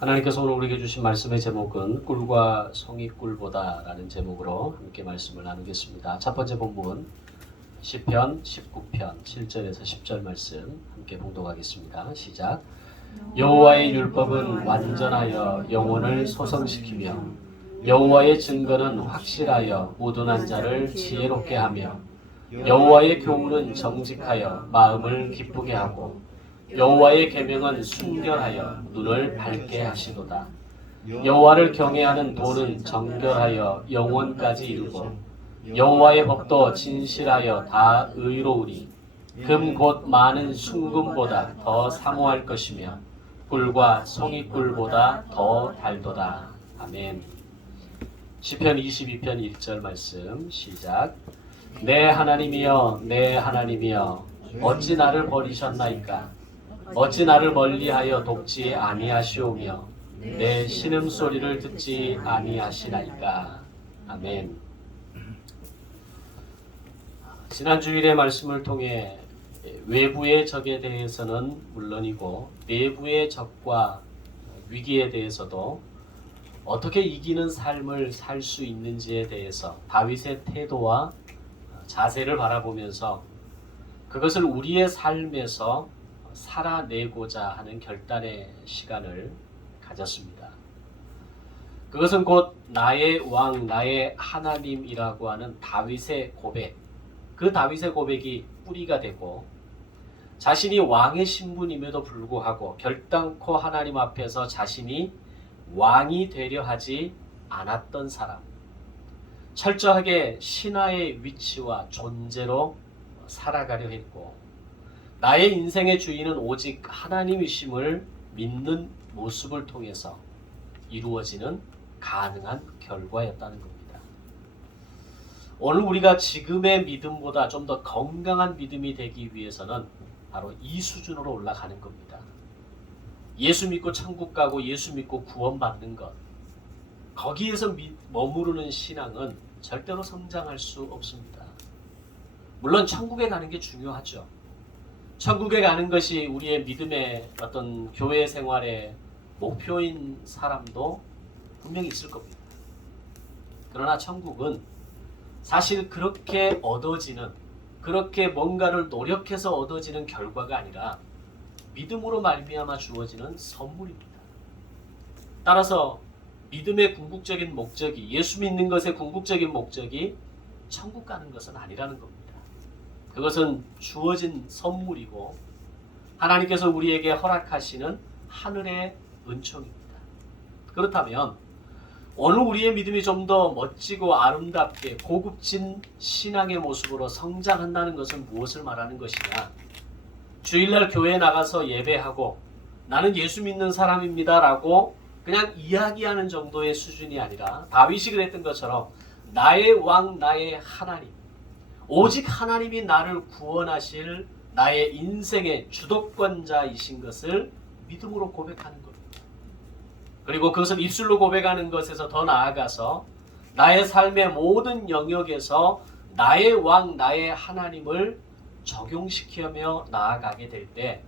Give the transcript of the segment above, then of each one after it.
하나님께서 오늘 우리에게 주신 말씀의 제목은 꿀과 송이꿀보다 라는 제목으로 함께 말씀을 나누겠습니다. 첫 번째 본문 시편 19편 7절에서 10절 말씀 함께 봉독하겠습니다. 시작. 여호와의 율법은 완전하여 영혼을 소성시키며 여호와의 증거는 확실하여 우둔한 자를 지혜롭게 하며 여호와의 교훈은 정직하여 마음을 기쁘게 하고 여호와의 계명은 순결하여 눈을 밝게 하시도다. 여호와를 경외하는 도는 정결하여 영혼까지 이르고 여호와의 법도 진실하여 다 의로우니 금 곧 많은 순금보다 더 사모할 것이며 꿀과 송이꿀보다 더 달도다. 아멘. 시편 22편 1절 말씀 시작. 내 하나님이여 내 하나님이여 어찌 나를 버리셨나이까. 어찌 나를 멀리하여 돕지 아니하시오며 내 신음소리를 듣지 아니하시나이까. 아멘. 지난 주일의 말씀을 통해 외부의 적에 대해서는 물론이고 내부의 적과 위기에 대해서도 어떻게 이기는 삶을 살 수 있는지에 대해서 다윗의 태도와 자세를 바라보면서 그것을 우리의 삶에서 살아내고자 하는 결단의 시간을 가졌습니다. 그것은 곧 나의 왕, 나의 하나님이라고 하는 다윗의 고백, 그 다윗의 고백이 뿌리가 되고 자신이 왕의 신분임에도 불구하고 결단코 하나님 앞에서 자신이 왕이 되려 하지 않았던 사람, 철저하게 신하의 위치와 존재로 살아가려 했고 나의 인생의 주인은 오직 하나님이심을 믿는 모습을 통해서 이루어지는 가능한 결과였다는 겁니다. 오늘 우리가 지금의 믿음보다 좀 더 건강한 믿음이 되기 위해서는 바로 이 수준으로 올라가는 겁니다. 예수 믿고 천국 가고 예수 믿고 구원받는 것, 거기에서 머무르는 신앙은 절대로 성장할 수 없습니다. 물론 천국에 가는 게 중요하죠. 천국에 가는 것이 우리의 믿음의 어떤 교회 생활의 목표인 사람도 분명히 있을 겁니다. 그러나 천국은 사실 그렇게 얻어지는, 그렇게 뭔가를 노력해서 얻어지는 결과가 아니라 믿음으로 말미암아 주어지는 선물입니다. 따라서 믿음의 궁극적인 목적이, 예수 믿는 것의 궁극적인 목적이 천국 가는 것은 아니라는 겁니다. 그것은 주어진 선물이고 하나님께서 우리에게 허락하시는 하늘의 은총입니다. 그렇다면 오늘 우리의 믿음이 좀 더 멋지고 아름답게 고급진 신앙의 모습으로 성장한다는 것은 무엇을 말하는 것이냐? 주일날 교회에 나가서 예배하고 나는 예수 믿는 사람입니다 라고 그냥 이야기하는 정도의 수준이 아니라 다윗이 그랬던 것처럼 나의 왕 나의 하나님, 오직 하나님이 나를 구원하실 나의 인생의 주도권자이신 것을 믿음으로 고백하는 겁니다. 그리고 그것을 입술로 고백하는 것에서 더 나아가서 나의 삶의 모든 영역에서 나의 왕, 나의 하나님을 적용시키며 나아가게 될 때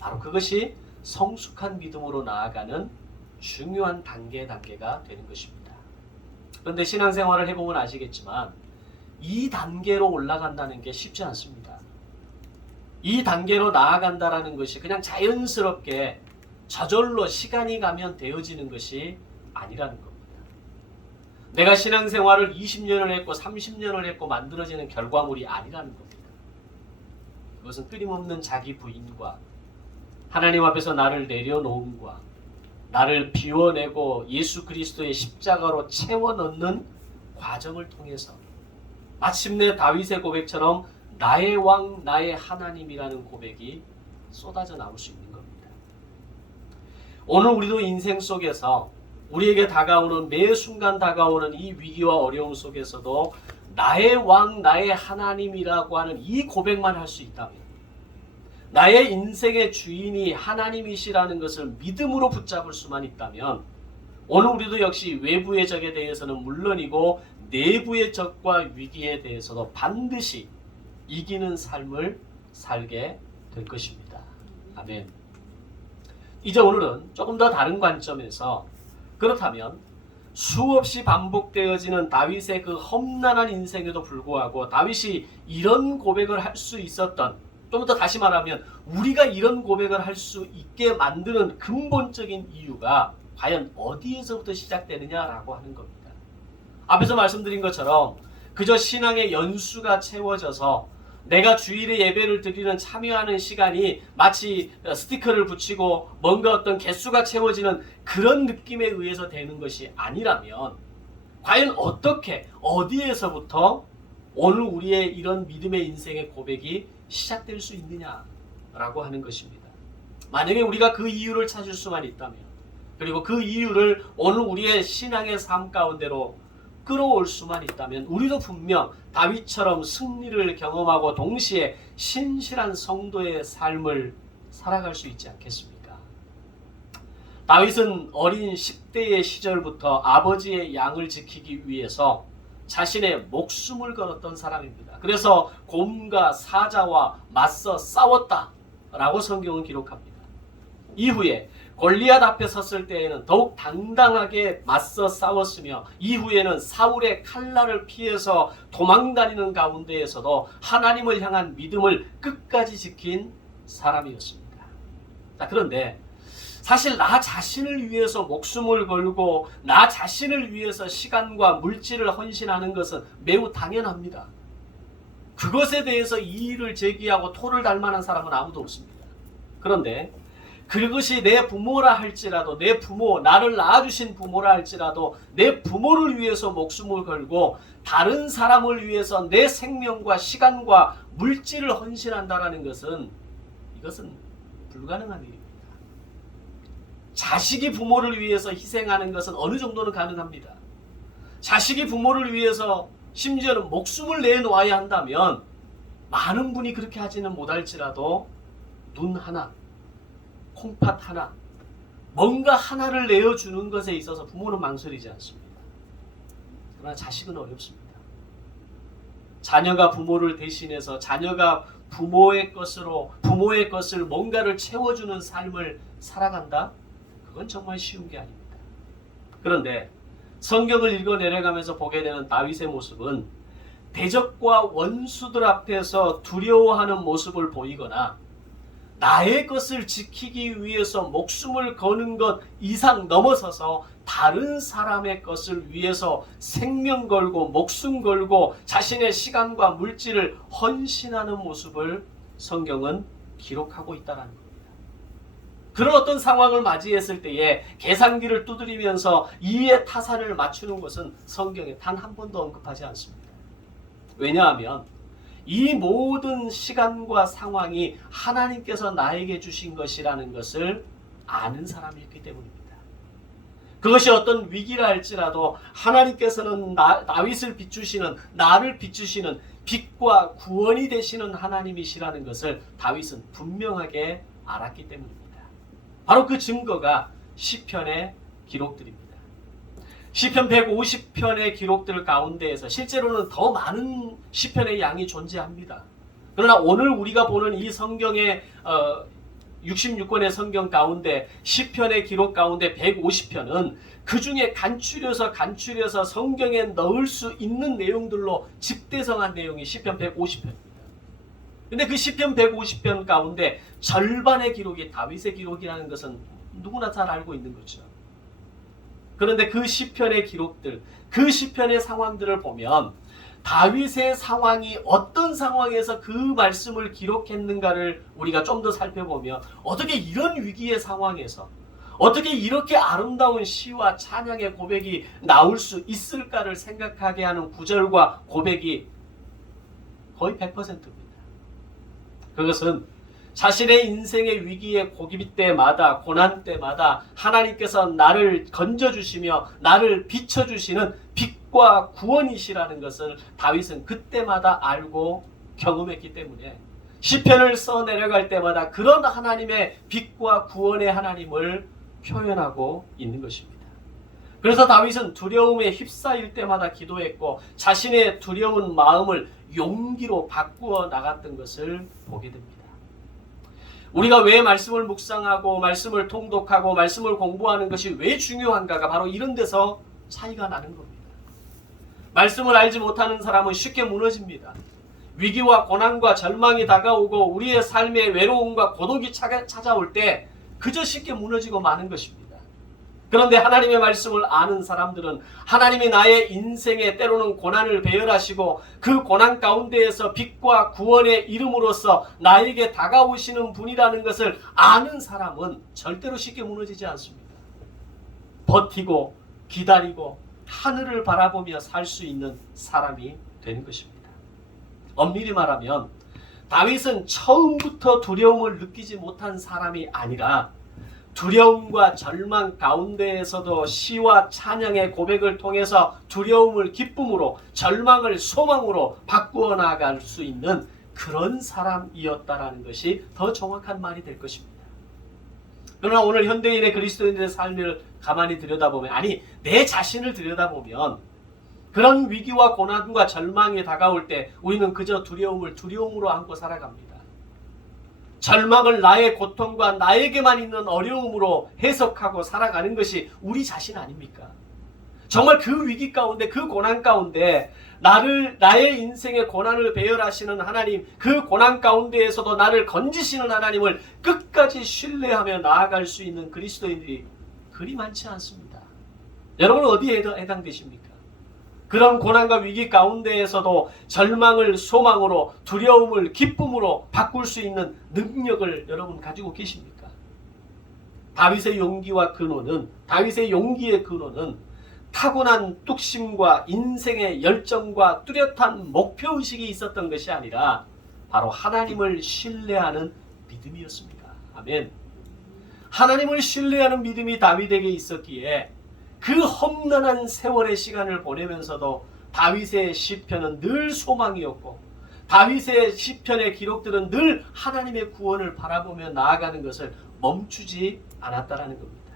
바로 그것이 성숙한 믿음으로 나아가는 중요한 단계가 되는 것입니다. 그런데 신앙생활을 해보면 아시겠지만 이 단계로 올라간다는 게 쉽지 않습니다. 이 단계로 나아간다는 것이 그냥 자연스럽게 저절로 시간이 가면 되어지는 것이 아니라는 겁니다. 내가 신앙생활을 20년을 했고 30년을 했고 만들어지는 결과물이 아니라는 겁니다. 그것은 끊임없는 자기 부인과 하나님 앞에서 나를 내려놓음과 나를 비워내고 예수 그리스도의 십자가로 채워넣는 과정을 통해서 마침내 다윗의 고백처럼 나의 왕 나의 하나님이라는 고백이 쏟아져 나올 수 있는 겁니다. 오늘 우리도 인생 속에서 우리에게 다가오는 매 순간 다가오는 이 위기와 어려움 속에서도 나의 왕 나의 하나님이라고 하는 이 고백만 할 수 있다면, 나의 인생의 주인이 하나님이시라는 것을 믿음으로 붙잡을 수만 있다면 오늘 우리도 역시 외부의 적에 대해서는 물론이고 내부의 적과 위기에 대해서도 반드시 이기는 삶을 살게 될 것입니다. 아멘. 이제 오늘은 조금 더 다른 관점에서 그렇다면 수없이 반복되어지는 다윗의 그 험난한 인생에도 불구하고 다윗이 이런 고백을 할 수 있었던, 좀 더 다시 말하면 우리가 이런 고백을 할 수 있게 만드는 근본적인 이유가 과연 어디에서부터 시작되느냐라고 하는 겁니다. 앞에서 말씀드린 것처럼 그저 신앙의 연수가 채워져서 내가 주일에 예배를 드리는 참여하는 시간이 마치 스티커를 붙이고 뭔가 어떤 개수가 채워지는 그런 느낌에 의해서 되는 것이 아니라면 과연 어떻게 어디에서부터 오늘 우리의 이런 믿음의 인생의 고백이 시작될 수 있느냐라고 하는 것입니다. 만약에 우리가 그 이유를 찾을 수만 있다면, 그리고 그 이유를 오늘 우리의 신앙의 삶 가운데로 끌어올 수만 있다면 우리도 분명 다윗처럼 승리를 경험하고 동시에 신실한 성도의 삶을 살아갈 수 있지 않겠습니까? 다윗은 어린 10대의 시절부터 아버지의 양을 지키기 위해서 자신의 목숨을 걸었던 사람입니다. 그래서 곰과 사자와 맞서 싸웠다라고 성경은 기록합니다. 이후에 골리앗 앞에 섰을 때에는 더욱 당당하게 맞서 싸웠으며, 이후에는 사울의 칼날을 피해서 도망다니는 가운데에서도 하나님을 향한 믿음을 끝까지 지킨 사람이었습니다. 자, 그런데 사실 나 자신을 위해서 목숨을 걸고 나 자신을 위해서 시간과 물질을 헌신하는 것은 매우 당연합니다. 그것에 대해서 이의를 제기하고 토를 달 만한 사람은 아무도 없습니다. 그런데 그것이 내 부모라 할지라도, 내 부모, 나를 낳아주신 부모라 할지라도 내 부모를 위해서 목숨을 걸고 다른 사람을 위해서 내 생명과 시간과 물질을 헌신한다는 것은, 이것은 불가능한 일입니다. 자식이 부모를 위해서 희생하는 것은 어느 정도는 가능합니다. 자식이 부모를 위해서 심지어는 목숨을 내놓아야 한다면 많은 분이 그렇게 하지는 못할지라도 눈 하나, 콩팥 하나, 뭔가 하나를 내어주는 것에 있어서 부모는 망설이지 않습니다. 그러나 자식은 어렵습니다. 자녀가 부모를 대신해서 자녀가 부모의 것을 뭔가를 채워주는 삶을 살아간다? 그건 정말 쉬운 게 아닙니다. 그런데 성경을 읽어 내려가면서 보게 되는 다윗의 모습은 대적과 원수들 앞에서 두려워하는 모습을 보이거나 나의 것을 지키기 위해서 목숨을 거는 것 이상 넘어서서 다른 사람의 것을 위해서 생명 걸고 목숨 걸고 자신의 시간과 물질을 헌신하는 모습을 성경은 기록하고 있다는 겁니다. 그런 어떤 상황을 맞이했을 때에 계산기를 두드리면서 이의 타산을 맞추는 것은 성경에 단 한 번도 언급하지 않습니다. 왜냐하면 이 모든 시간과 상황이 하나님께서 나에게 주신 것이라는 것을 아는 사람이었기 때문입니다. 그것이 어떤 위기라 할지라도 하나님께서는 다윗을 비추시는, 나를 비추시는 빛과 구원이 되시는 하나님이시라는 것을 다윗은 분명하게 알았기 때문입니다. 바로 그 증거가 시편의 기록들입니다. 시편 150편의 기록들 가운데에서 실제로는 더 많은 시편의 양이 존재합니다. 그러나 오늘 우리가 보는 이 성경의 66권의 성경 가운데 시편의 기록 가운데 150편은 그 중에 간추려서 성경에 넣을 수 있는 내용들로 집대성한 내용이 시편 150편입니다. 근데 그 시편 150편 가운데 절반의 기록이 다윗의 기록이라는 것은 누구나 잘 알고 있는 거죠. 그런데 그 시편의 기록들, 그 시편의 상황들을 보면 다윗의 상황이 어떤 상황에서 그 말씀을 기록했는가를 우리가 좀 더 살펴보면 어떻게 이런 위기의 상황에서 어떻게 이렇게 아름다운 시와 찬양의 고백이 나올 수 있을까를 생각하게 하는 구절과 고백이 거의 100%입니다. 그것은 자신의 인생의 위기의 고비 때마다, 고난 때마다 하나님께서 나를 건져주시며 나를 비춰주시는 빛과 구원이시라는 것을 다윗은 그때마다 알고 경험했기 때문에 시편을 써 내려갈 때마다 그런 하나님의 빛과 구원의 하나님을 표현하고 있는 것입니다. 그래서 다윗은 두려움에 휩싸일 때마다 기도했고 자신의 두려운 마음을 용기로 바꾸어 나갔던 것을 보게 됩니다. 우리가 왜 말씀을 묵상하고 말씀을 통독하고 말씀을 공부하는 것이 왜 중요한가가 바로 이런 데서 차이가 나는 겁니다. 말씀을 알지 못하는 사람은 쉽게 무너집니다. 위기와 고난과 절망이 다가오고 우리의 삶에 외로움과 고독이 찾아올 때 그저 쉽게 무너지고 마는 것입니다. 그런데 하나님의 말씀을 아는 사람들은 하나님이 나의 인생에 때로는 고난을 배열하시고 그 고난 가운데에서 빛과 구원의 이름으로써 나에게 다가오시는 분이라는 것을 아는 사람은 절대로 쉽게 무너지지 않습니다. 버티고 기다리고 하늘을 바라보며 살 수 있는 사람이 되는 것입니다. 엄밀히 말하면 다윗은 처음부터 두려움을 느끼지 못한 사람이 아니라 두려움과 절망 가운데에서도 시와 찬양의 고백을 통해서 두려움을 기쁨으로, 절망을 소망으로 바꾸어 나갈 수 있는 그런 사람이었다라는 것이 더 정확한 말이 될 것입니다. 그러나 오늘 현대인의 그리스도인들의 삶을 가만히 들여다보면, 아니 내 자신을 들여다보면 그런 위기와 고난과 절망이 다가올 때 우리는 그저 두려움을 두려움으로 안고 살아갑니다. 절망을 나의 고통과 나에게만 있는 어려움으로 해석하고 살아가는 것이 우리 자신 아닙니까? 정말 그 위기 가운데, 그 고난 가운데 나의 인생의 고난을 배열하시는 하나님, 그 고난 가운데에서도 나를 건지시는 하나님을 끝까지 신뢰하며 나아갈 수 있는 그리스도인들이 그리 많지 않습니다. 여러분은 어디에 해당되십니까? 그런 고난과 위기 가운데에서도 절망을 소망으로, 두려움을 기쁨으로 바꿀 수 있는 능력을 여러분 가지고 계십니까? 다윗의 용기의 근원은 타고난 뚝심과 인생의 열정과 뚜렷한 목표의식이 있었던 것이 아니라 바로 하나님을 신뢰하는 믿음이었습니다. 아멘. 하나님을 신뢰하는 믿음이 다윗에게 있었기에 그 험난한 세월의 시간을 보내면서도 다윗의 시편은 늘 소망이었고, 다윗의 시편의 기록들은 늘 하나님의 구원을 바라보며 나아가는 것을 멈추지 않았다라는 겁니다.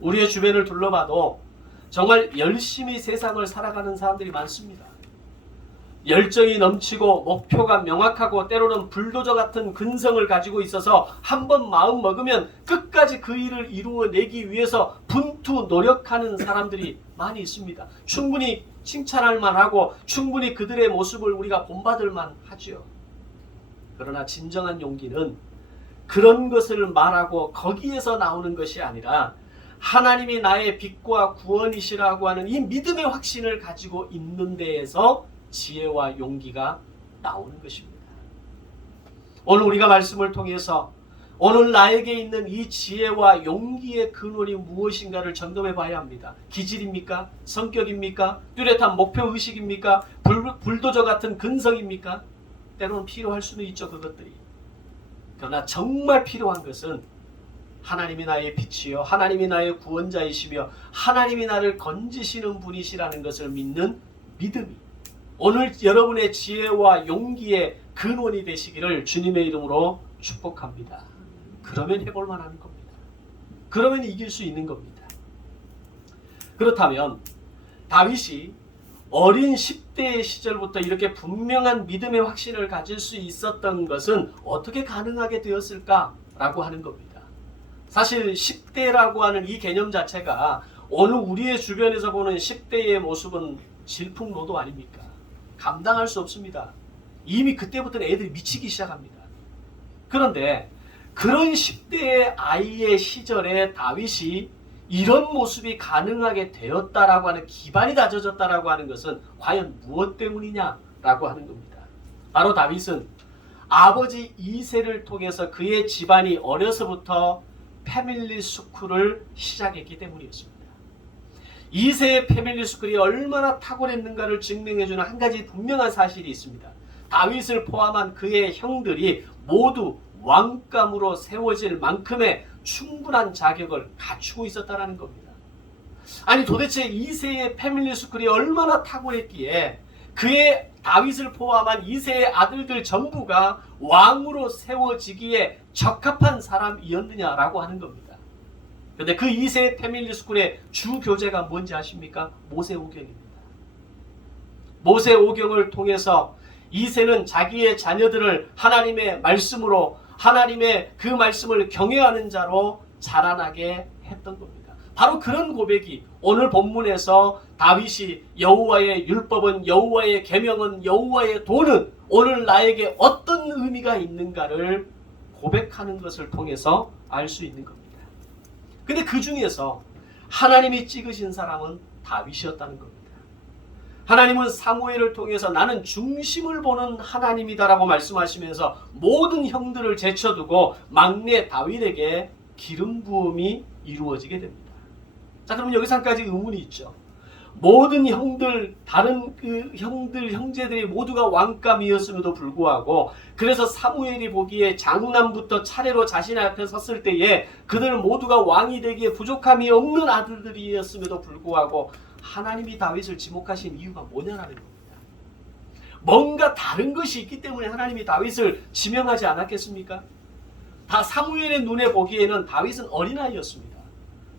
우리의 주변을 둘러봐도 정말 열심히 세상을 살아가는 사람들이 많습니다. 열정이 넘치고 목표가 명확하고 때로는 불도저 같은 근성을 가지고 있어서 한번 마음 먹으면 끝까지 그 일을 이루어내기 위해서 분투 노력하는 사람들이 많이 있습니다. 충분히 칭찬할 만하고 충분히 그들의 모습을 우리가 본받을 만하죠. 그러나 진정한 용기는 그런 것을 말하고 거기에서 나오는 것이 아니라 하나님이 나의 빛과 구원이시라고 하는 이 믿음의 확신을 가지고 있는 데에서 지혜와 용기가 나오는 것입니다. 오늘 우리가 말씀을 통해서 오늘 나에게 있는 이 지혜와 용기의 근원이 무엇인가를 점검해 봐야 합니다. 기질입니까? 성격입니까? 뚜렷한 목표의식입니까? 불도저 같은 근성입니까? 때로는 필요할 수는 있죠, 그것들이. 그러나 정말 필요한 것은 하나님이 나의 빛이요, 하나님이 나의 구원자이시며 하나님이 나를 건지시는 분이시라는 것을 믿는 믿음이 오늘 여러분의 지혜와 용기의 근원이 되시기를 주님의 이름으로 축복합니다. 그러면 해볼 만한 겁니다. 그러면 이길 수 있는 겁니다. 그렇다면 다윗이 어린 10대의 시절부터 이렇게 분명한 믿음의 확신을 가질 수 있었던 것은 어떻게 가능하게 되었을까라고 하는 겁니다. 사실 10대라고 하는 이 개념 자체가 오늘 우리의 주변에서 보는 10대의 모습은 질풍노도 아닙니까? 감당할 수 없습니다. 이미 그때부터는 애들이 미치기 시작합니다. 그런데 그런 10대의 아이의 시절에 다윗이 이런 모습이 가능하게 되었다라고 하는, 기반이 다져졌다라고 하는 것은 과연 무엇 때문이냐라고 하는 겁니다. 바로 다윗은 아버지 이새를 통해서 그의 집안이 어려서부터 패밀리 스쿨을 시작했기 때문이었습니다. 이새의 패밀리 스쿨이 얼마나 탁월했는가를 증명해주는 한 가지 분명한 사실이 있습니다. 다윗을 포함한 그의 형들이 모두 왕감으로 세워질 만큼의 충분한 자격을 갖추고 있었다는 겁니다. 아니 도대체 이새의 패밀리 스쿨이 얼마나 탁월했기에 그의 다윗을 포함한 이새의 아들들 전부가 왕으로 세워지기에 적합한 사람이었느냐라고 하는 겁니다. 그런데 그 이새의 패밀리 스쿨의 주 교재가 뭔지 아십니까? 모세오경입니다. 모세오경을 통해서 이새는 자기의 자녀들을 하나님의 말씀으로 하나님의 그 말씀을 경외하는 자로 자라나게 했던 겁니다. 바로 그런 고백이 오늘 본문에서 다윗이 여호와의 율법은, 여호와의 계명은, 여호와의 도는 오늘 나에게 어떤 의미가 있는가를 고백하는 것을 통해서 알 수 있는 겁니다. 근데 그 중에서 하나님이 찍으신 사람은 다윗이었다는 겁니다. 하나님은 사무엘을 통해서 나는 중심을 보는 하나님이다라고 말씀하시면서 모든 형들을 제쳐두고 막내 다윗에게 기름 부음이 이루어지게 됩니다. 자, 그럼 여기서 한 가지 의문이 있죠. 모든 형들, 다른 그 형들, 형제들이 모두가 왕감이었음에도 불구하고, 그래서 사무엘이 보기에 장남부터 차례로 자신 앞에 섰을 때에 그들 모두가 왕이 되기에 부족함이 없는 아들들이었음에도 불구하고 하나님이 다윗을 지목하신 이유가 뭐냐라는 겁니다. 뭔가 다른 것이 있기 때문에 하나님이 다윗을 지명하지 않았겠습니까? 다 사무엘의 눈에 보기에는 다윗은 어린아이였습니다.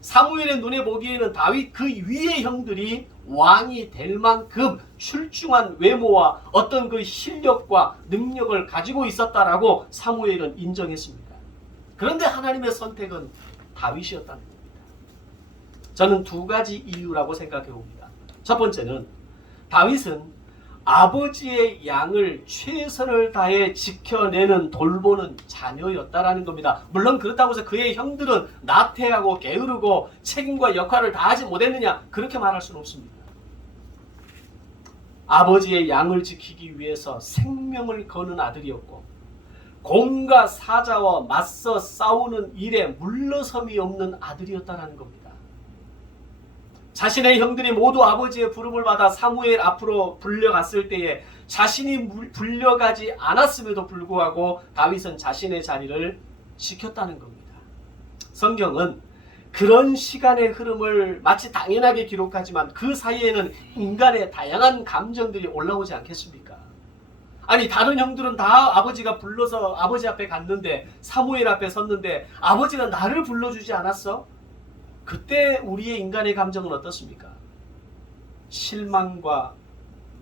사무엘의 눈에 보기에는 다윗 그 위의 형들이 왕이 될 만큼 출중한 외모와 어떤 그 실력과 능력을 가지고 있었다라고 사무엘은 인정했습니다. 그런데 하나님의 선택은 다윗이었다는 겁니다. 저는 두 가지 이유라고 생각해 봅니다. 첫 번째는 다윗은 아버지의 양을 최선을 다해 지켜내는 돌보는 자녀였다라는 겁니다. 물론 그렇다고 해서 그의 형들은 나태하고 게으르고 책임과 역할을 다하지 못했느냐, 그렇게 말할 수는 없습니다. 아버지의 양을 지키기 위해서 생명을 거는 아들이었고, 곰과 사자와 맞서 싸우는 일에 물러섬이 없는 아들이었다라는 겁니다. 자신의 형들이 모두 아버지의 부름을 받아 사무엘 앞으로 불려갔을 때에 자신이 불려가지 않았음에도 불구하고 다윗은 자신의 자리를 지켰다는 겁니다. 성경은 그런 시간의 흐름을 마치 당연하게 기록하지만 그 사이에는 인간의 다양한 감정들이 올라오지 않겠습니까? 아니, 다른 형들은 다 아버지가 불러서 아버지 앞에 갔는데, 사무엘 앞에 섰는데 아버지가 나를 불러주지 않았어? 그때 우리의 인간의 감정은 어떻습니까? 실망과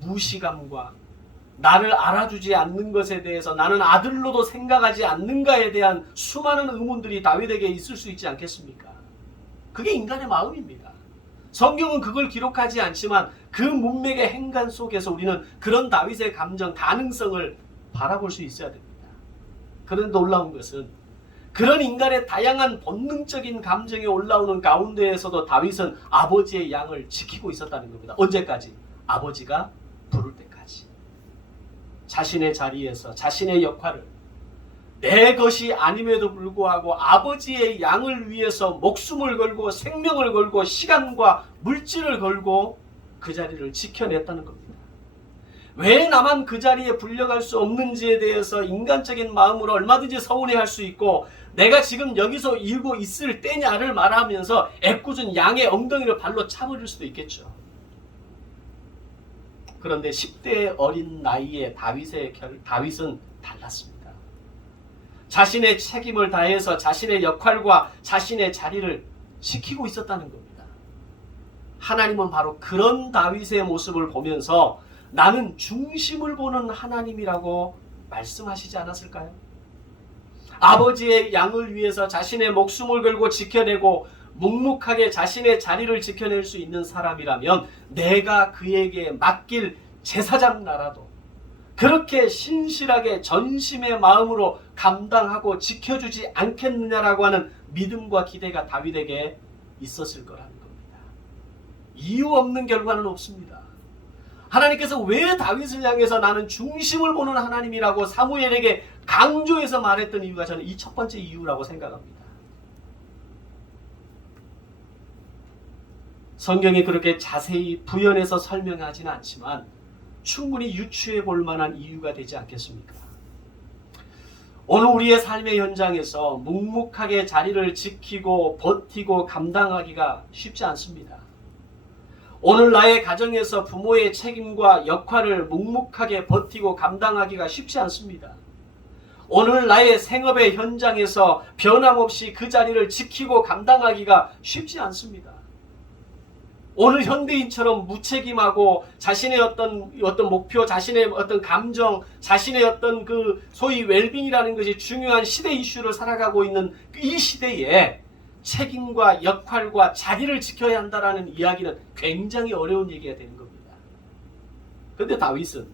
무시감과 나를 알아주지 않는 것에 대해서 나는 아들로도 생각하지 않는가에 대한 수많은 의문들이 다윗에게 있을 수 있지 않겠습니까? 그게 인간의 마음입니다. 성경은 그걸 기록하지 않지만 그 문맥의 행간 속에서 우리는 그런 다윗의 감정, 가능성을 바라볼 수 있어야 됩니다. 그런데 놀라운 것은 그런 인간의 다양한 본능적인 감정이 올라오는 가운데에서도 다윗은 아버지의 양을 지키고 있었다는 겁니다. 언제까지? 아버지가 부를 때까지. 자신의 자리에서 자신의 역할을 내 것이 아님에도 불구하고 아버지의 양을 위해서 목숨을 걸고 생명을 걸고 시간과 물질을 걸고 그 자리를 지켜냈다는 겁니다. 왜 나만 그 자리에 불려갈 수 없는지에 대해서 인간적인 마음으로 얼마든지 서운해할 수 있고, 내가 지금 여기서 일고 있을 때냐를 말하면서 애꿎은 양의 엉덩이를 발로 차버릴 수도 있겠죠. 그런데 10대의 어린 나이에 다윗은 달랐습니다. 자신의 책임을 다해서 자신의 역할과 자신의 자리를 지키고 있었다는 겁니다. 하나님은 바로 그런 다윗의 모습을 보면서 나는 중심을 보는 하나님이라고 말씀하시지 않았을까요? 아버지의 양을 위해서 자신의 목숨을 걸고 지켜내고 묵묵하게 자신의 자리를 지켜낼 수 있는 사람이라면 내가 그에게 맡길 제사장 나라도 그렇게 신실하게 전심의 마음으로 감당하고 지켜주지 않겠느냐라고 하는 믿음과 기대가 다윗에게 있었을 거라는 겁니다. 이유 없는 결과는 없습니다. 하나님께서 왜 다윗을 향해서 나는 중심을 보는 하나님이라고 사무엘에게 강조해서 말했던 이유가 저는 이 첫 번째 이유라고 생각합니다. 성경이 그렇게 자세히 부연해서 설명하지는 않지만 충분히 유추해 볼 만한 이유가 되지 않겠습니까? 오늘 우리의 삶의 현장에서 묵묵하게 자리를 지키고 버티고 감당하기가 쉽지 않습니다. 오늘 나의 가정에서 부모의 책임과 역할을 묵묵하게 버티고 감당하기가 쉽지 않습니다. 오늘 나의 생업의 현장에서 변함없이 그 자리를 지키고 감당하기가 쉽지 않습니다. 오늘 현대인처럼 무책임하고 자신의 어떤 목표, 자신의 어떤 감정, 자신의 어떤 그 소위 웰빙이라는 것이 중요한 시대 이슈를 살아가고 있는 이 시대에 책임과 역할과 자리를 지켜야 한다라는 이야기는 굉장히 어려운 얘기가 되는 겁니다. 그런데 다윗은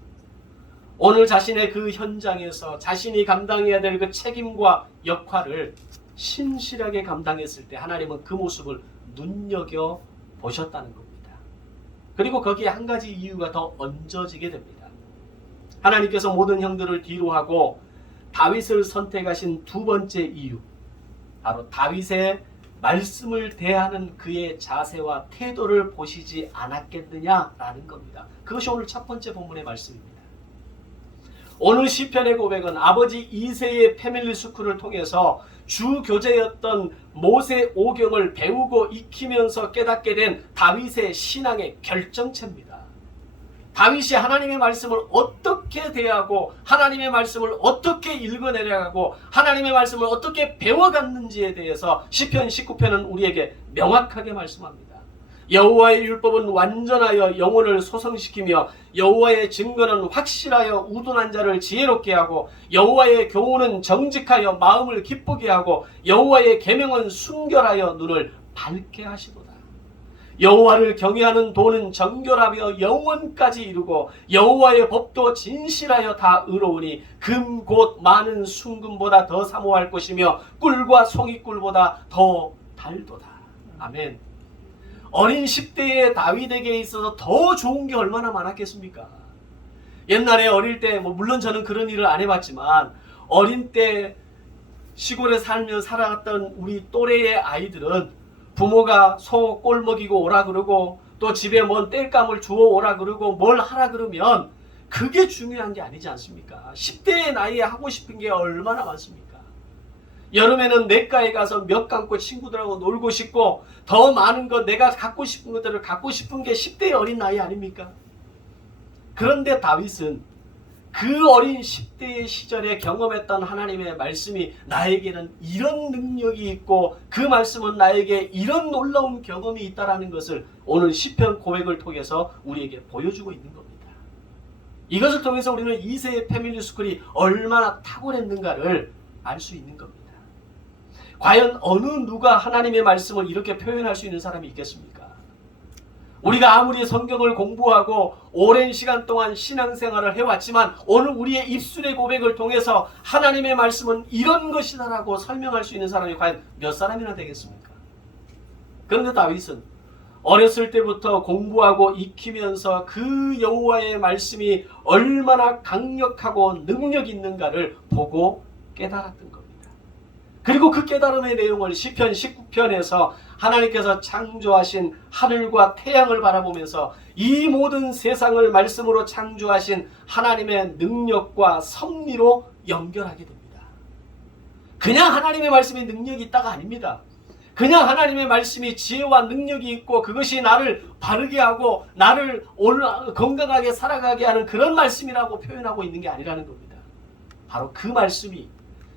오늘 자신의 그 현장에서 자신이 감당해야 될 그 책임과 역할을 신실하게 감당했을 때 하나님은 그 모습을 눈여겨 보셨다는 겁니다. 그리고 거기에 한 가지 이유가 더 얹어지게 됩니다. 하나님께서 모든 형들을 뒤로하고 다윗을 선택하신 두 번째 이유, 바로 다윗의 말씀을 대하는 그의 자세와 태도를 보시지 않았겠느냐라는 겁니다. 그것이 오늘 첫 번째 본문의 말씀입니다. 오늘 시편의 고백은 아버지 이새의 패밀리 스쿨을 통해서 주 교재였던 모세 오경을 배우고 익히면서 깨닫게 된 다윗의 신앙의 결정체입니다. 다윗이 하나님의 말씀을 어떻게 대하고 하나님의 말씀을 어떻게 읽어내려가고 하나님의 말씀을 어떻게 배워갔는지에 대해서 시편 19편은 우리에게 명확하게 말씀합니다. 여호와의 율법은 완전하여 영혼을 소성시키며 여호와의 증거는 확실하여 우둔한 자를 지혜롭게 하고 여호와의 교훈은 정직하여 마음을 기쁘게 하고 여호와의 계명은 순결하여 눈을 밝게 하시도다. 여호와를 경외하는 도는 정결하며 영원까지 이루고 여호와의 법도 진실하여 다 의로우니 금 곧 많은 순금보다 더 사모할 것이며 꿀과 송이꿀보다 더 달도다. 아멘. 어린 10대의 다윗에게 있어서 더 좋은 게 얼마나 많았겠습니까? 옛날에 어릴 때 물론 저는 그런 일을 안 해봤지만 어린 때 시골에 살며 살아갔던 우리 또래의 아이들은 부모가 소 꼴 먹이고 오라 그러고 또 집에 뭔 땔감을 주워 오라 그러고 뭘 하라 그러면 그게 중요한 게 아니지 않습니까? 10대의 나이에 하고 싶은 게 얼마나 많습니까? 여름에는 냇가에 가서 몇 감고 친구들하고 놀고 싶고 더 많은 것 내가 갖고 싶은 것들을 갖고 싶은 게 10대의 어린 나이 아닙니까? 그런데 다윗은 그 어린 10대의 시절에 경험했던 하나님의 말씀이 나에게는 이런 능력이 있고 그 말씀은 나에게 이런 놀라운 경험이 있다는 것을 오늘 시편 고백을 통해서 우리에게 보여주고 있는 겁니다. 이것을 통해서 우리는 이새의 패밀리 스쿨이 얼마나 탁월했는가를 알 수 있는 겁니다. 과연 어느 누가 하나님의 말씀을 이렇게 표현할 수 있는 사람이 있겠습니까? 우리가 아무리 성경을 공부하고 오랜 시간 동안 신앙생활을 해왔지만 오늘 우리의 입술의 고백을 통해서 하나님의 말씀은 이런 것이다라고 설명할 수 있는 사람이 과연 몇 사람이나 되겠습니까? 그런데 다윗은 어렸을 때부터 공부하고 익히면서 그 여호와의 말씀이 얼마나 강력하고 능력 있는가를 보고 깨달았던 겁니다. 그리고 그 깨달음의 내용을 시편 19편에서 하나님께서 창조하신 하늘과 태양을 바라보면서 이 모든 세상을 말씀으로 창조하신 하나님의 능력과 섭리로 연결하게 됩니다. 그냥 하나님의 말씀이 능력이 있다가 아닙니다. 그냥 하나님의 말씀이 지혜와 능력이 있고 그것이 나를 바르게 하고 나를 건강하게 살아가게 하는 그런 말씀이라고 표현하고 있는 게 아니라는 겁니다. 바로 그 말씀이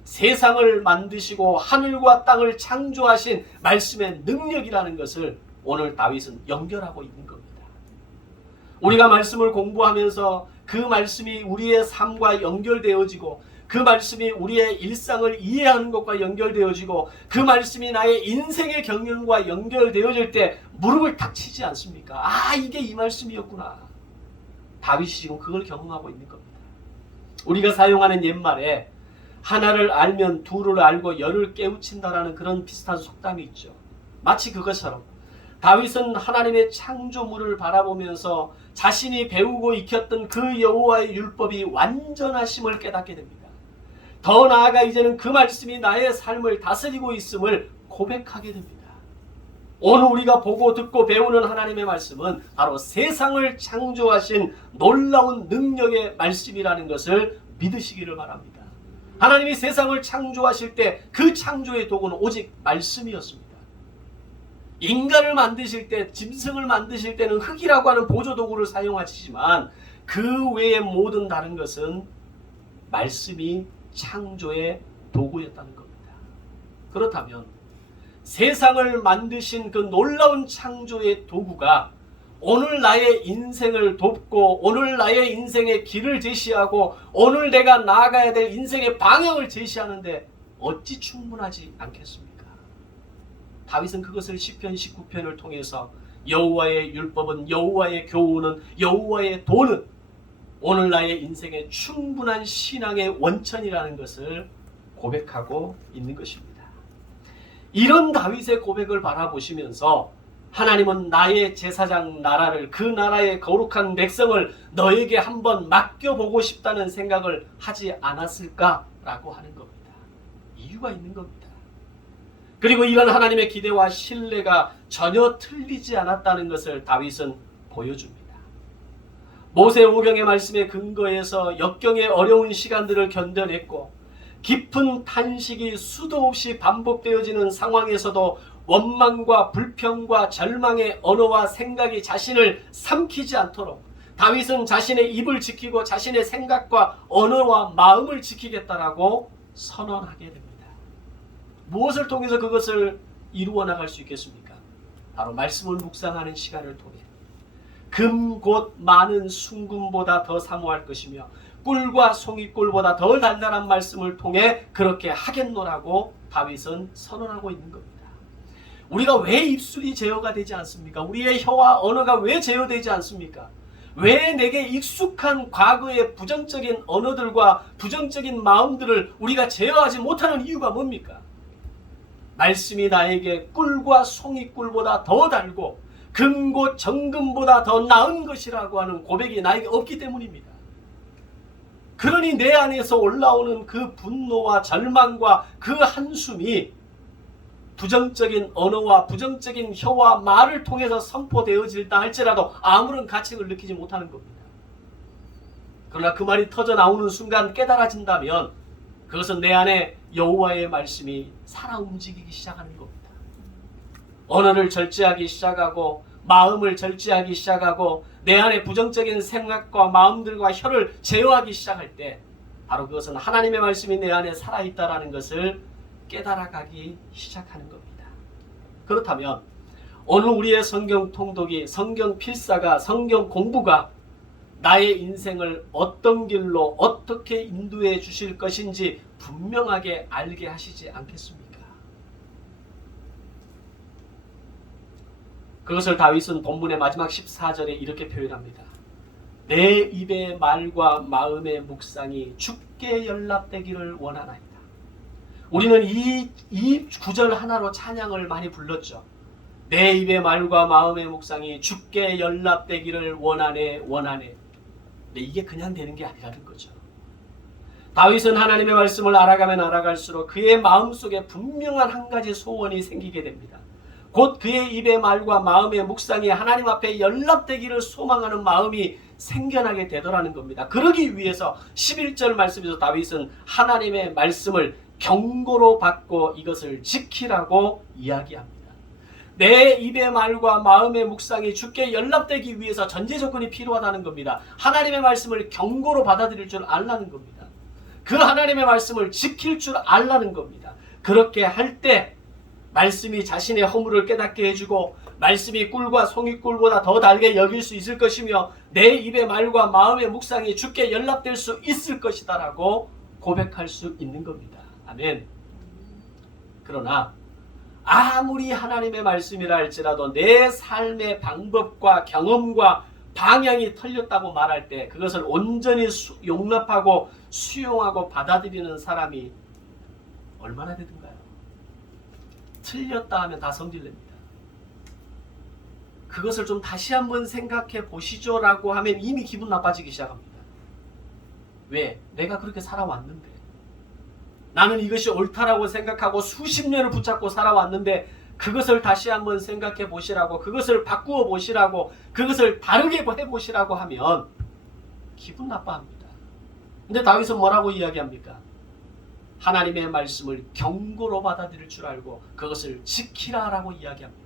세상을 만드시고 하늘과 땅을 창조하신 말씀의 능력이라는 것을 오늘 다윗은 연결하고 있는 겁니다. 우리가 말씀을 공부하면서 그 말씀이 우리의 삶과 연결되어지고 그 말씀이 우리의 일상을 이해하는 것과 연결되어지고 그 말씀이 나의 인생의 경영과 연결되어질 때 무릎을 탁 치지 않습니까? 아, 이게 이 말씀이었구나. 다윗이 지금 그걸 경험하고 있는 겁니다. 우리가 사용하는 옛말에 하나를 알면 둘을 알고 열을 깨우친다라는 그런 비슷한 속담이 있죠. 마치 그것처럼 다윗은 하나님의 창조물을 바라보면서 자신이 배우고 익혔던 그 여호와의 율법이 완전하심을 깨닫게 됩니다. 더 나아가 이제는 그 말씀이 나의 삶을 다스리고 있음을 고백하게 됩니다. 오늘 우리가 보고 듣고 배우는 하나님의 말씀은 바로 세상을 창조하신 놀라운 능력의 말씀이라는 것을 믿으시기를 바랍니다. 하나님이 세상을 창조하실 때 그 창조의 도구는 오직 말씀이었습니다. 인간을 만드실 때, 짐승을 만드실 때는 흙이라고 하는 보조도구를 사용하시지만 그 외의 모든 다른 것은 말씀이 창조의 도구였다는 겁니다. 그렇다면 세상을 만드신 그 놀라운 창조의 도구가 오늘 나의 인생을 돕고 오늘 나의 인생의 길을 제시하고 오늘 내가 나아가야 될 인생의 방향을 제시하는데 어찌 충분하지 않겠습니까? 다윗은 그것을 시편 19편을 통해서 여호와의 율법은, 여호와의 교훈은, 여호와의 도는 오늘 나의 인생의 충분한 신앙의 원천이라는 것을 고백하고 있는 것입니다. 이런 다윗의 고백을 바라보시면서 하나님은 나의 제사장 나라를, 그 나라의 거룩한 백성을 너에게 한번 맡겨보고 싶다는 생각을 하지 않았을까라고 하는 겁니다. 이유가 있는 겁니다. 그리고 이런 하나님의 기대와 신뢰가 전혀 틀리지 않았다는 것을 다윗은 보여줍니다. 모세오경의 말씀에 근거해서 역경의 어려운 시간들을 견뎌냈고 깊은 탄식이 수도 없이 반복되어지는 상황에서도 원망과 불평과 절망의 언어와 생각이 자신을 삼키지 않도록 다윗은 자신의 입을 지키고 자신의 생각과 언어와 마음을 지키겠다라고 선언하게 됩니다. 무엇을 통해서 그것을 이루어 나갈 수 있겠습니까? 바로 말씀을 묵상하는 시간을 통해 금 곧 많은 순금보다 더 사모할 것이며 꿀과 송이꿀보다 더 달달한 말씀을 통해 그렇게 하겠노라고 다윗은 선언하고 있는 겁니다. 우리가 왜 입술이 제어가 되지 않습니까? 우리의 혀와 언어가 왜 제어되지 않습니까? 왜 내게 익숙한 과거의 부정적인 언어들과 부정적인 마음들을 우리가 제어하지 못하는 이유가 뭡니까? 말씀이 나에게 꿀과 송이꿀보다 더 달고 금고 정금보다 더 나은 것이라고 하는 고백이 나에게 없기 때문입니다. 그러니 내 안에서 올라오는 그 분노와 절망과 그 한숨이 부정적인 언어와 부정적인 혀와 말을 통해서 선포되어질다 할지라도 아무런 가책을 느끼지 못하는 겁니다. 그러나 그 말이 터져 나오는 순간 깨달아진다면 그것은 내 안에 여호와의 말씀이 살아 움직이기 시작하는 겁니다. 언어를 절제하기 시작하고 마음을 절제하기 시작하고 내 안에 부정적인 생각과 마음들과 혀를 제어하기 시작할 때 바로 그것은 하나님의 말씀이 내 안에 살아있다라는 것을 깨달아가기 시작하는 겁니다. 그렇다면 오늘 우리의 성경 통독이, 성경 필사가, 성경 공부가 나의 인생을 어떤 길로 어떻게 인도해 주실 것인지 분명하게 알게 하시지 않겠습니까? 그것을 다윗은 본문의 마지막 14절에 이렇게 표현합니다. 내 입의 말과 마음의 묵상이 주께 연락되기를 원하나이다. 우리는 이 구절 하나로 찬양을 많이 불렀죠. 내 입의 말과 마음의 묵상이 주께 연락되기를 원하네 원하네. 근데 이게 그냥 되는 게 아니라는 거죠. 다윗은 하나님의 말씀을 알아가면 알아갈수록 그의 마음속에 분명한 한 가지 소원이 생기게 됩니다. 곧 그의 입의 말과 마음의 묵상이 하나님 앞에 연락되기를 소망하는 마음이 생겨나게 되더라는 겁니다. 그러기 위해서 11절 말씀에서 다윗은 하나님의 말씀을 경고로 받고 이것을 지키라고 이야기합니다. 내 입의 말과 마음의 묵상이 주께 연락되기 위해서 전제 조건이 필요하다는 겁니다. 하나님의 말씀을 경고로 받아들일 줄 알라는 겁니다. 그 하나님의 말씀을 지킬 줄 알라는 겁니다. 그렇게 할 때 말씀이 자신의 허물을 깨닫게 해주고 말씀이 꿀과 송이꿀보다 더 달게 여길 수 있을 것이며 내 입의 말과 마음의 묵상이 주께 연락될 수 있을 것이다 라고 고백할 수 있는 겁니다. 아멘. 그러나 아무리 하나님의 말씀이라 할지라도 내 삶의 방법과 경험과 방향이 틀렸다고 말할 때 그것을 온전히 용납하고 수용하고 받아들이는 사람이 얼마나 되든가요? 틀렸다 하면 다 성질냅니다. 그것을 좀 다시 한번 생각해 보시죠 라고 하면 이미 기분 나빠지기 시작합니다. 왜? 내가 그렇게 살아왔는데, 나는 이것이 옳다라고 생각하고 수십 년을 붙잡고 살아왔는데 그것을 다시 한번 생각해 보시라고, 그것을 바꾸어 보시라고, 그것을 다르게 해보시라고 하면 기분 나빠합니다. 근데 다윗은 뭐라고 이야기합니까? 하나님의 말씀을 경고로 받아들일 줄 알고 그것을 지키라라고 이야기합니다.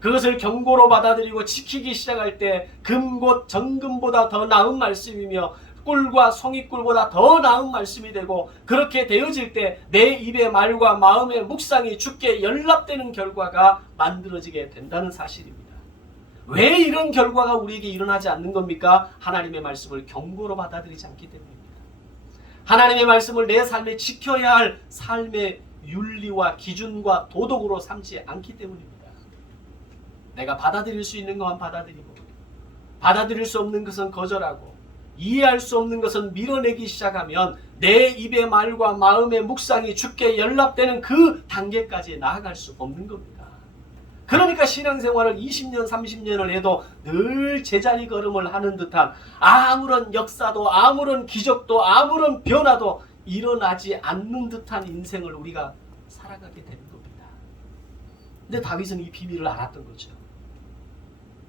그것을 경고로 받아들이고 지키기 시작할 때 금 곧 정금보다 더 나은 말씀이며 꿀과 송이꿀보다 더 나은 말씀이 되고, 그렇게 되어질 때 내 입의 말과 마음의 묵상이 주께 연락되는 결과가 만들어지게 된다는 사실입니다. 왜 이런 결과가 우리에게 일어나지 않는 겁니까? 하나님의 말씀을 경고로 받아들이지 않기 때문입니다. 하나님의 말씀을 내 삶에 지켜야 할 삶의 윤리와 기준과 도덕으로 삼지 않기 때문입니다. 내가 받아들일 수 있는 것만 받아들이고, 받아들일 수 없는 것은 거절하고, 이해할 수 없는 것은 밀어내기 시작하면 내 입의 말과 마음의 묵상이 주께 연락되는 그 단계까지 나아갈 수 없는 겁니다. 그러니까 신앙생활을 20년 30년을 해도 늘 제자리 걸음을 하는 듯한, 아무런 역사도 아무런 기적도 아무런 변화도 일어나지 않는 듯한 인생을 우리가 살아가게 되는 겁니다. 근데 다윗은 이 비밀을 알았던 거죠.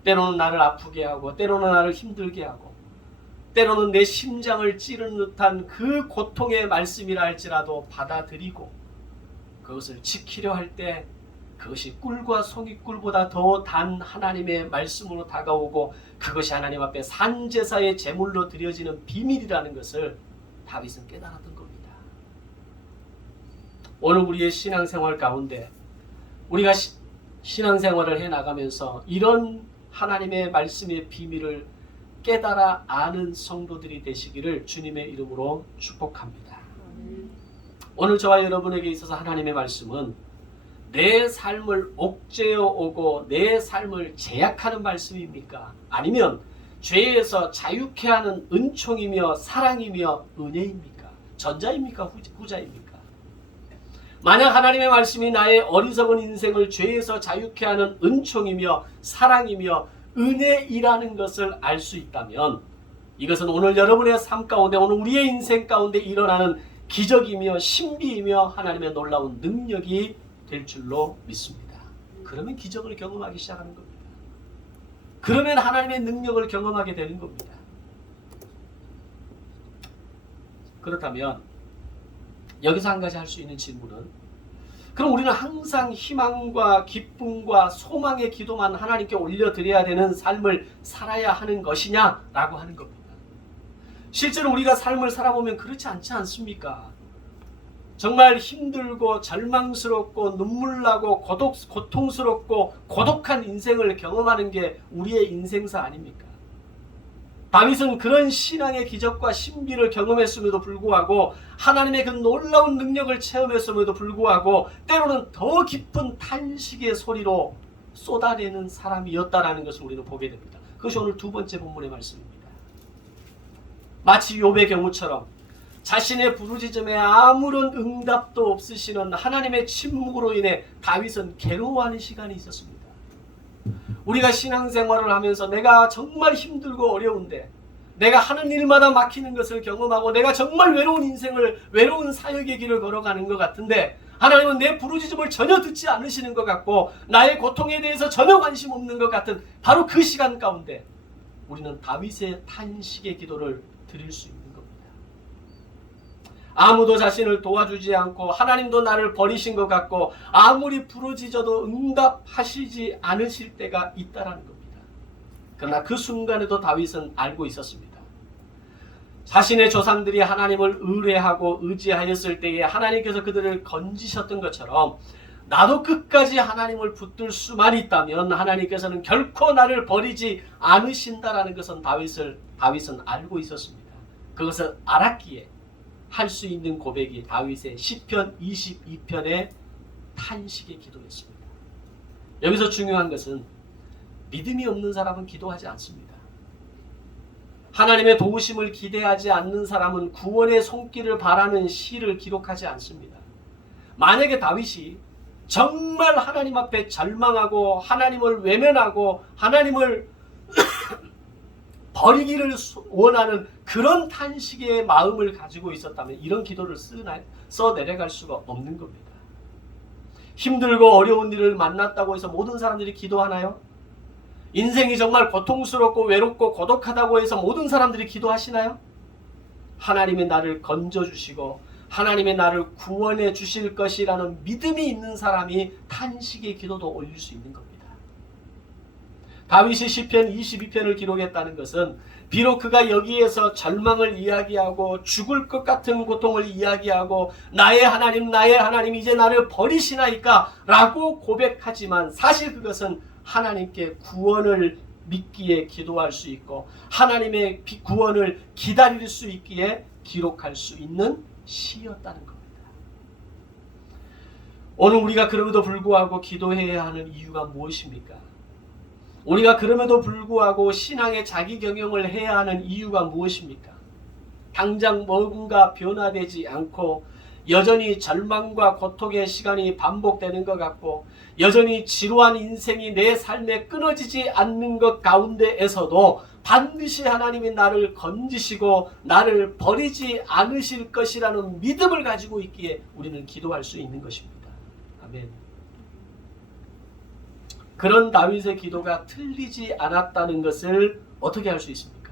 때로는 나를 아프게 하고, 때로는 나를 힘들게 하고, 때로는 내 심장을 찌르는 듯한 그 고통의 말씀이라 할지라도 받아들이고, 그것을 지키려 할 때 그것이 꿀과 송이꿀보다 더 단 하나님의 말씀으로 다가오고, 그것이 하나님 앞에 산제사의 제물로 드려지는 비밀이라는 것을 다윗은 깨달았던 겁니다. 오늘 우리의 신앙생활 가운데 우리가 신앙생활을 해나가면서 이런 하나님의 말씀의 비밀을 깨달아 아는 성도들이 되시기를 주님의 이름으로 축복합니다. 오늘 저와 여러분에게 있어서 하나님의 말씀은 내 삶을 옥죄어 오고 내 삶을 제약하는 말씀입니까? 아니면 죄에서 자유케 하는 은총이며 사랑이며 은혜입니까? 전자입니까? 후자입니까? 만약 하나님의 말씀이 나의 어리석은 인생을 죄에서 자유케 하는 은총이며 사랑이며 은혜이라는 것을 알 수 있다면, 이것은 오늘 여러분의 삶 가운데, 오늘 우리의 인생 가운데 일어나는 기적이며 신비이며 하나님의 놀라운 능력이 될 줄로 믿습니다. 그러면 기적을 경험하기 시작하는 겁니다. 그러면 하나님의 능력을 경험하게 되는 겁니다. 그렇다면 여기서 한 가지 할 수 있는 질문은, 그럼 우리는 항상 희망과 기쁨과 소망의 기도만 하나님께 올려드려야 되는 삶을 살아야 하는 것이냐라고 하는 겁니다. 실제로 우리가 삶을 살아보면 그렇지 않지 않습니까? 정말 힘들고 절망스럽고 눈물나고 고통스럽고 고독한 인생을 경험하는 게 우리의 인생사 아닙니까? 다윗은 그런 신앙의 기적과 신비를 경험했음에도 불구하고, 하나님의 그 놀라운 능력을 체험했음에도 불구하고 때로는 더 깊은 탄식의 소리로 쏟아내는 사람이었다라는 것을 우리는 보게 됩니다. 그것이 오늘 두 번째 본문의 말씀입니다. 마치 욥의 경우처럼 자신의 부르짖음에 아무런 응답도 없으시는 하나님의 침묵으로 인해 다윗은 괴로워하는 시간이 있었습니다. 우리가 신앙생활을 하면서 내가 정말 힘들고 어려운데, 내가 하는 일마다 막히는 것을 경험하고 내가 정말 외로운 인생을, 외로운 사역의 길을 걸어가는 것 같은데 하나님은 내 부르짖음을 전혀 듣지 않으시는 것 같고 나의 고통에 대해서 전혀 관심 없는 것 같은 바로 그 시간 가운데 우리는 다윗의 탄식의 기도를 드릴 수 있는 겁니다. 아무도 자신을 도와주지 않고 하나님도 나를 버리신 것 같고 아무리 부르짖어도 응답하시지 않으실 때가 있다라는 겁니다. 그러나 그 순간에도 다윗은 알고 있었습니다. 자신의 조상들이 하나님을 의뢰하고 의지하였을 때에 하나님께서 그들을 건지셨던 것처럼 나도 끝까지 하나님을 붙들 수만 있다면 하나님께서는 결코 나를 버리지 않으신다라는 것은 다윗은 알고 있었습니다. 그것을 알았기에 할 수 있는 고백이 다윗의 시편 22편의 탄식의 기도였습니다. 여기서 중요한 것은 믿음이 없는 사람은 기도하지 않습니다. 하나님의 도우심을 기대하지 않는 사람은 구원의 손길을 바라는 시를 기록하지 않습니다. 만약에 다윗이 정말 하나님 앞에 절망하고 하나님을 외면하고 하나님을 버리기를 원하는 그런 탄식의 마음을 가지고 있었다면 이런 기도를 써 내려갈 수가 없는 겁니다. 힘들고 어려운 일을 만났다고 해서 모든 사람들이 기도하나요? 인생이 정말 고통스럽고 외롭고 고독하다고 해서 모든 사람들이 기도하시나요? 하나님이 나를 건져주시고 하나님이 나를 구원해 주실 것이라는 믿음이 있는 사람이 탄식의 기도도 올릴 수 있는 겁니다. 다윗이 시편 22편을 기록했다는 것은 비록 그가 여기에서 절망을 이야기하고 죽을 것 같은 고통을 이야기하고 나의 하나님 이제 나를 버리시나이까 라고 고백하지만 사실 그것은 하나님께 구원을 믿기에 기도할 수 있고 하나님의 구원을 기다릴 수 있기에 기록할 수 있는 시였다는 겁니다. 오늘 우리가 그럼에도 불구하고 기도해야 하는 이유가 무엇입니까? 우리가 그럼에도 불구하고 신앙의 자기 경영을 해야 하는 이유가 무엇입니까? 당장 뭔가 변화되지 않고 여전히 절망과 고통의 시간이 반복되는 것 같고 여전히 지루한 인생이 내 삶에 끊어지지 않는 것 가운데에서도 반드시 하나님이 나를 건지시고 나를 버리지 않으실 것이라는 믿음을 가지고 있기에 우리는 기도할 수 있는 것입니다. 아멘. 그런 다윗의 기도가 틀리지 않았다는 것을 어떻게 알 수 있습니까?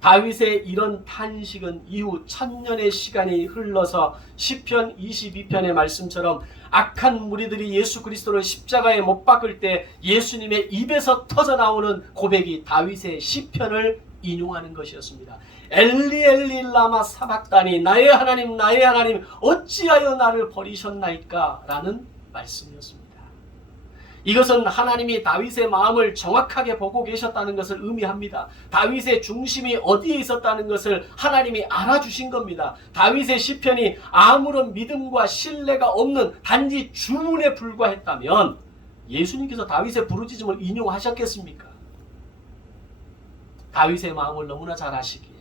다윗의 이런 탄식은 이후 1000년의 시간이 흘러서 시편 22편의 말씀처럼 악한 무리들이 예수 그리스도를 십자가에 못 박을 때 예수님의 입에서 터져나오는 고백이 다윗의 시편을 인용하는 것이었습니다. 엘리 엘리 라마 사박다니 나의 하나님 어찌하여 나를 버리셨나이까 라는 말씀이었습니다. 이것은 하나님이 다윗의 마음을 정확하게 보고 계셨다는 것을 의미합니다. 다윗의 중심이 어디에 있었다는 것을 하나님이 알아주신 겁니다. 다윗의 시편이 아무런 믿음과 신뢰가 없는 단지 주문에 불과했다면 예수님께서 다윗의 부르짖음을 인용하셨겠습니까? 다윗의 마음을 너무나 잘 아시기에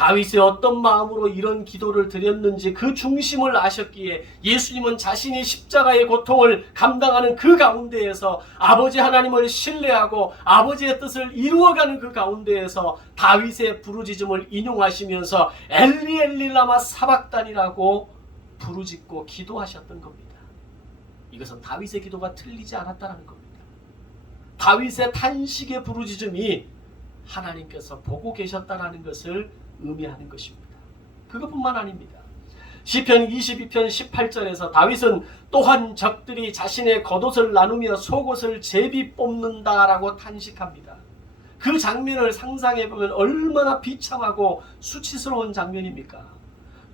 다윗이 어떤 마음으로 이런 기도를 드렸는지 그 중심을 아셨기에 예수님은 자신이 십자가의 고통을 감당하는 그 가운데에서 아버지 하나님을 신뢰하고 아버지의 뜻을 이루어가는 그 가운데에서 다윗의 부르짖음을 인용하시면서 엘리 엘리 라마 사박단이라고 부르짖고 기도하셨던 겁니다. 이것은 다윗의 기도가 틀리지 않았다는 겁니다. 다윗의 탄식의 부르짖음이 하나님께서 보고 계셨다는 것을 의미하는 것입니다. 그것뿐만 아닙니다. 시편 22편 18절에서 다윗은 또한 적들이 자신의 겉옷을 나누며 속옷을 제비 뽑는다라고 탄식합니다. 그 장면을 상상해보면 얼마나 비참하고 수치스러운 장면입니까?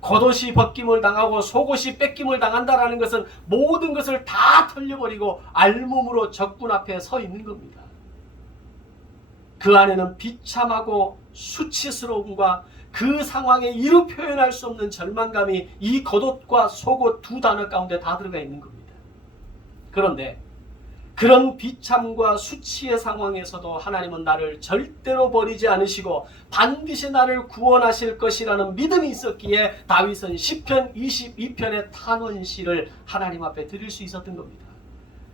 겉옷이 벗김을 당하고 속옷이 뺏김을 당한다라는 것은 모든 것을 다 털려버리고 알몸으로 적군 앞에 서 있는 겁니다. 그 안에는 비참하고 수치스러움과 그 상황에 이루 표현할 수 없는 절망감이 이 겉옷과 속옷 두 단어 가운데 다 들어가 있는 겁니다. 그런데 그런 비참과 수치의 상황에서도 하나님은 나를 절대로 버리지 않으시고 반드시 나를 구원하실 것이라는 믿음이 있었기에 다윗은 시편 22편의 탄원시를 하나님 앞에 드릴 수 있었던 겁니다.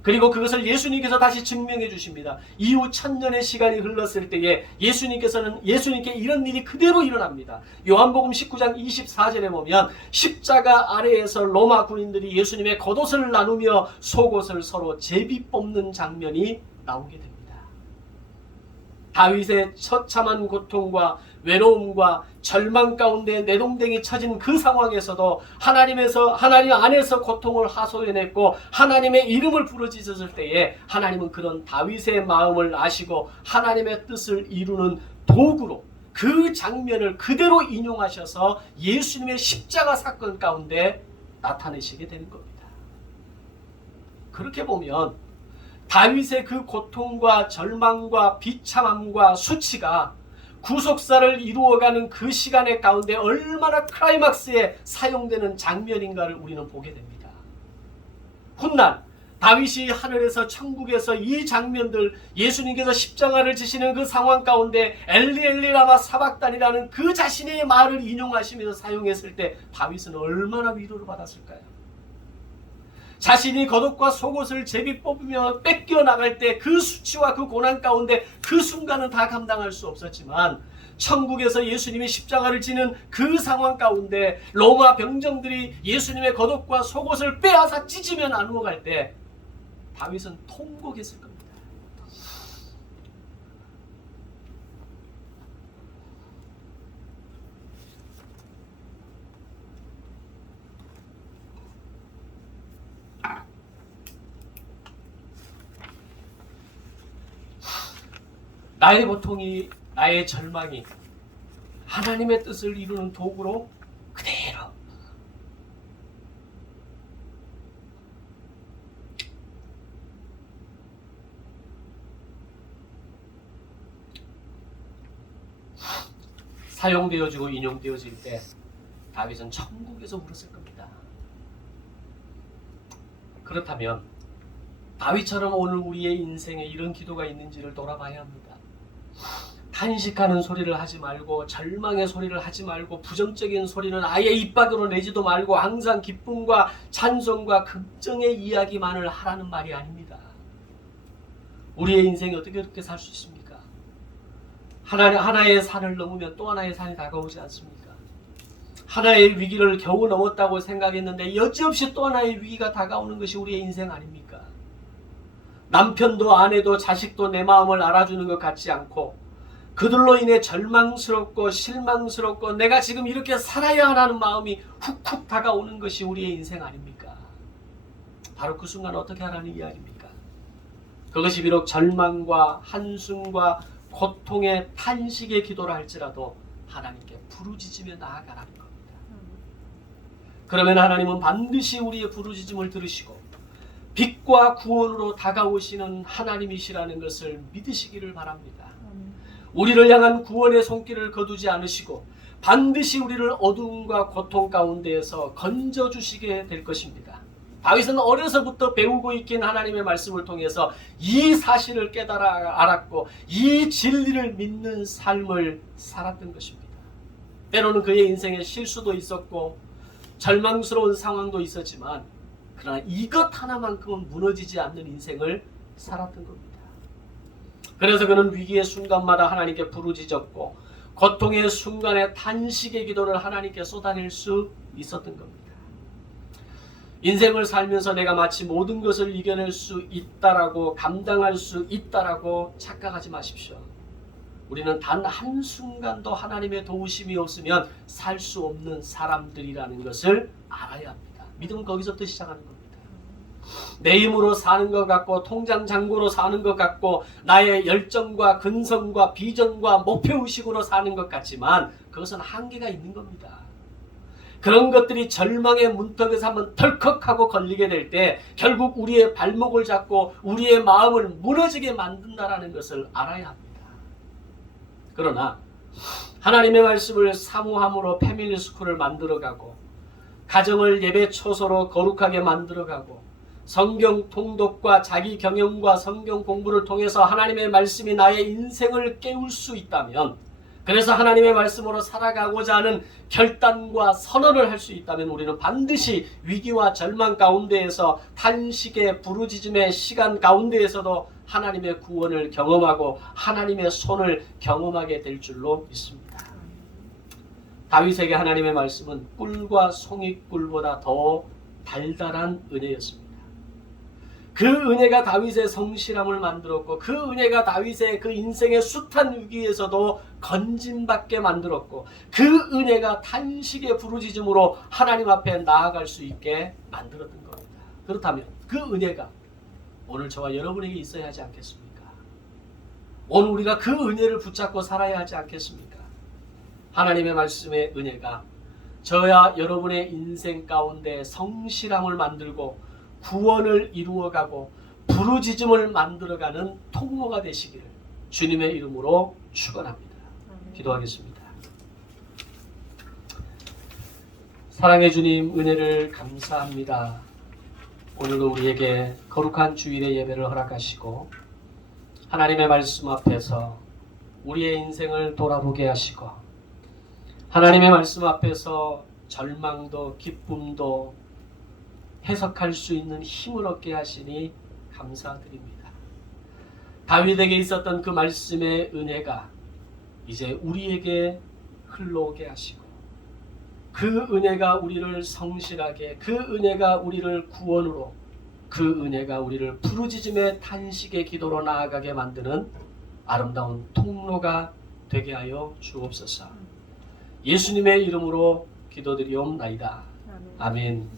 그리고 그것을 예수님께서 다시 증명해 주십니다. 이후 1000년의 시간이 흘렀을 때에 예수님께 이런 일이 그대로 일어납니다. 요한복음 19장 24절에 보면 십자가 아래에서 로마 군인들이 예수님의 겉옷을 나누며 속옷을 서로 제비 뽑는 장면이 나오게 됩니다. 다윗의 처참한 고통과 외로움과 절망 가운데 내동댕이 쳐진 그 상황에서도 하나님 안에서 고통을 하소연했고 하나님의 이름을 부르짖었을 때에 하나님은 그런 다윗의 마음을 아시고 하나님의 뜻을 이루는 도구로 그 장면을 그대로 인용하셔서 예수님의 십자가 사건 가운데 나타내시게 되는 겁니다. 그렇게 보면 다윗의 그 고통과 절망과 비참함과 수치가 구속사를 이루어가는 그 시간의 가운데 얼마나 클라이막스에 사용되는 장면인가를 우리는 보게 됩니다. 훗날 다윗이 하늘에서 천국에서 이 장면들 예수님께서 십자가를 지시는 그 상황 가운데 엘리 엘리 라마 사박단이라는 그 자신의 말을 인용하시면서 사용했을 때 다윗은 얼마나 위로를 받았을까요? 자신이 겉옷과 속옷을 제비 뽑으며 뺏겨 나갈 때 그 수치와 그 고난 가운데 그 순간은 다 감당할 수 없었지만 천국에서 예수님이 십자가를 지는 그 상황 가운데 로마 병정들이 예수님의 겉옷과 속옷을 빼앗아 찢으며 나누어 갈 때 다윗은 통곡했을 겁니다. 나의 고통이, 나의 절망이 하나님의 뜻을 이루는 도구로 그대로 사용되어지고 인용되어질 때 다윗은 천국에서 울었을 겁니다. 그렇다면 다윗처럼 오늘 우리의 인생에 이런 기도가 있는지를 돌아봐야 합니다. 탄식하는 소리를 하지 말고, 절망의 소리를 하지 말고, 부정적인 소리는 아예 입 밖으로 내지도 말고 항상 기쁨과 찬송과 긍정의 이야기만을 하라는 말이 아닙니다. 우리의 인생이 어떻게 그렇게 살 수 있습니까? 하나의 산을 넘으면 또 하나의 산이 다가오지 않습니까? 하나의 위기를 겨우 넘었다고 생각했는데 여지없이 또 하나의 위기가 다가오는 것이 우리의 인생 아닙니까? 남편도 아내도 자식도 내 마음을 알아주는 것 같지 않고, 그들로 인해 절망스럽고 실망스럽고 내가 지금 이렇게 살아야 하는 마음이 훅훅 다가오는 것이 우리의 인생 아닙니까? 바로 그 순간 어떻게 하라는 이야기입니까? 그것이 비록 절망과 한숨과 고통의 탄식의 기도라 할지라도 하나님께 부르짖으며 나아가라는 겁니다. 그러면 하나님은 반드시 우리의 부르짖음을 들으시고 빛과 구원으로 다가오시는 하나님이시라는 것을 믿으시기를 바랍니다. 우리를 향한 구원의 손길을 거두지 않으시고 반드시 우리를 어두움과 고통 가운데에서 건져주시게 될 것입니다. 다윗은 어려서부터 배우고 있긴 하나님의 말씀을 통해서 이 사실을 깨달아 알았고 이 진리를 믿는 삶을 살았던 것입니다. 때로는 그의 인생에 실수도 있었고 절망스러운 상황도 있었지만 그러나 이것 하나만큼은 무너지지 않는 인생을 살았던 겁니다. 그래서 그는 위기의 순간마다 하나님께 부르짖었고 고통의 순간에 탄식의 기도를 하나님께 쏟아낼 수 있었던 겁니다. 인생을 살면서 내가 마치 모든 것을 이겨낼 수 있다라고, 감당할 수 있다라고 착각하지 마십시오. 우리는 단 한순간도 하나님의 도우심이 없으면 살 수 없는 사람들이라는 것을 알아야 합니다. 믿음은 거기서부터 시작하는 겁니다. 내 힘으로 사는 것 같고 통장 잔고로 사는 것 같고 나의 열정과 근성과 비전과 목표의식으로 사는 것 같지만 그것은 한계가 있는 겁니다. 그런 것들이 절망의 문턱에서 한번 덜컥하고 걸리게 될 때 결국 우리의 발목을 잡고 우리의 마음을 무너지게 만든다는 것을 알아야 합니다. 그러나 하나님의 말씀을 사모함으로 패밀리 스쿨을 만들어가고 가정을 예배 초소로 거룩하게 만들어가고 성경 통독과 자기 경영과 성경 공부를 통해서 하나님의 말씀이 나의 인생을 깨울 수 있다면, 그래서 하나님의 말씀으로 살아가고자 하는 결단과 선언을 할 수 있다면 우리는 반드시 위기와 절망 가운데에서 탄식의 부르짖음의 시간 가운데에서도 하나님의 구원을 경험하고 하나님의 손을 경험하게 될 줄로 믿습니다. 다윗에게 하나님의 말씀은 꿀과 송이꿀보다 더 달달한 은혜였습니다. 그 은혜가 다윗의 성실함을 만들었고 그 은혜가 다윗의 그 인생의 숱한 위기에서도 건짐받게 만들었고 그 은혜가 탄식의 부르짖음으로 하나님 앞에 나아갈 수 있게 만들었던 겁니다. 그렇다면 그 은혜가 오늘 저와 여러분에게 있어야 하지 않겠습니까? 오늘 우리가 그 은혜를 붙잡고 살아야 하지 않겠습니까? 하나님의 말씀의 은혜가 저와 여러분의 인생 가운데 성실함을 만들고 구원을 이루어가고 부르짖음을 만들어가는 통로가 되시기를 주님의 이름으로 축원합니다. 기도하겠습니다. 사랑의 주님, 은혜를 감사합니다. 오늘도 우리에게 거룩한 주일의 예배를 허락하시고 하나님의 말씀 앞에서 우리의 인생을 돌아보게 하시고 하나님의 말씀 앞에서 절망도 기쁨도 해석할 수 있는 힘을 얻게 하시니 감사드립니다. 다윗에게 있었던 그 말씀의 은혜가 이제 우리에게 흘러오게 하시고 그 은혜가 우리를 성실하게, 그 은혜가 우리를 구원으로, 그 은혜가 우리를 부르짖음의 탄식의 기도로 나아가게 만드는 아름다운 통로가 되게 하여 주옵소서. 예수님의 이름으로 기도드리옵나이다. 아멘.